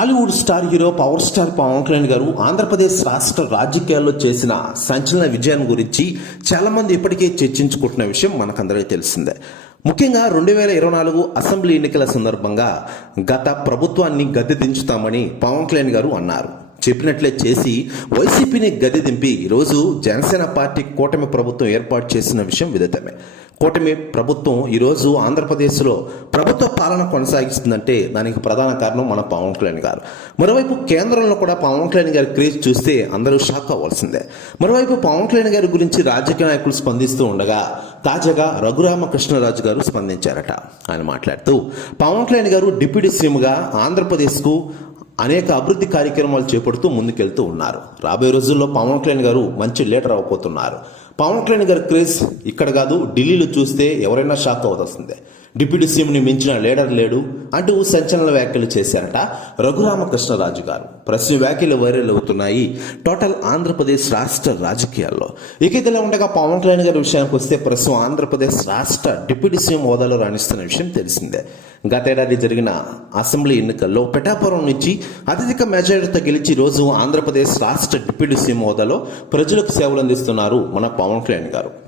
Tollywood star hero power star Pawan Kalyan గారు ఆంధ్రప్రదేశ్ రాష్ట్ర రాజకీయాల్లో చేసిన సంచలన విజయాన్ని గురించి చాలా మంది ఇప్పటికే చర్చించుకుంటున్న విషయం మనకందరికీ తెలిసిందే. ముఖ్యంగా 2024 అసెంబ్లీ ఎన్నికల సందర్భంగా గత ప్రభుత్వాన్ని గద్దె దించుతామని పవన్ కళ్యాణ్ గారు అన్నారు. చెప్పినట్లే చేసి వైసీపీని గద్దె దింపి ఈరోజు జనసేన పార్టీ కూటమి ప్రభుత్వం ఏర్పాటు చేసిన విషయం విదితమే. కూటమి ప్రభుత్వం ఈరోజు ఆంధ్రప్రదేశ్లో ప్రభుత్వ పాలన కొనసాగిస్తుందంటే దానికి ప్రధాన కారణం మన పవన్ కళ్యాణ్ గారు. మరోవైపు కేంద్రంలో కూడా పవన్ కళ్యాణ్ గారి క్రేజ్ చూస్తే అందరూ షాక్ అవ్వాల్సిందే. మరోవైపు పవన్ కళ్యాణ్ గారి గురించి రాజకీయ నాయకులు స్పందిస్తూ ఉండగా తాజాగా రఘురామకృష్ణరాజు గారు స్పందించారట. ఆయన మాట్లాడుతూ పవన్ కళ్యాణ్ గారు డిప్యూటీ సీఎంగా ఆంధ్రప్రదేశ్కు అనేక అభివృద్ధి కార్యక్రమాలు చేపడుతూ ముందుకెళ్తూ ఉన్నారు. రాబోయే రోజుల్లో పవన్ కళ్యాణ్ గారు మంచి లీడర్ అవ్వబోతున్నారు. పవన్ కళ్యాణ్ గారి క్రేజ్ ఇక్కడ కాదు, ఢిల్లీలో చూస్తే ఎవరైనా షాక్ అవ్వాల్సిందే. డిప్యూటీ సీఎంని మించిన లీడర్ లేడు అంటూ సంచలన వ్యాఖ్యలు చేశారట రఘురామకృష్ణరాజు గారు. ప్రస్తుత వ్యాఖ్యలు వైరల్ అవుతున్నాయి టోటల్ ఆంధ్రప్రదేశ్ రాష్ట్ర రాజకీయాల్లో. ఇదిలా ఉండగా పవన్ కళ్యాణ్ గారి విషయానికి వస్తే ప్రస్తుతం ఆంధ్రప్రదేశ్ రాష్ట్ర డిప్యూటీ సీఎం హోదాలో రాణిస్తున్న విషయం తెలిసిందే. గతేడాది జరిగిన అసెంబ్లీ ఎన్నికల్లో పిఠాపురం నుంచి అత్యధిక మెజారిటీతో గెలిచి రోజు ఆంధ్రప్రదేశ్ రాష్ట్ర డిప్యూటీ సీఎం హోదాలో ప్రజలకు సేవలు అందిస్తున్నారు మన పవన్ కళ్యాణ్ గారు.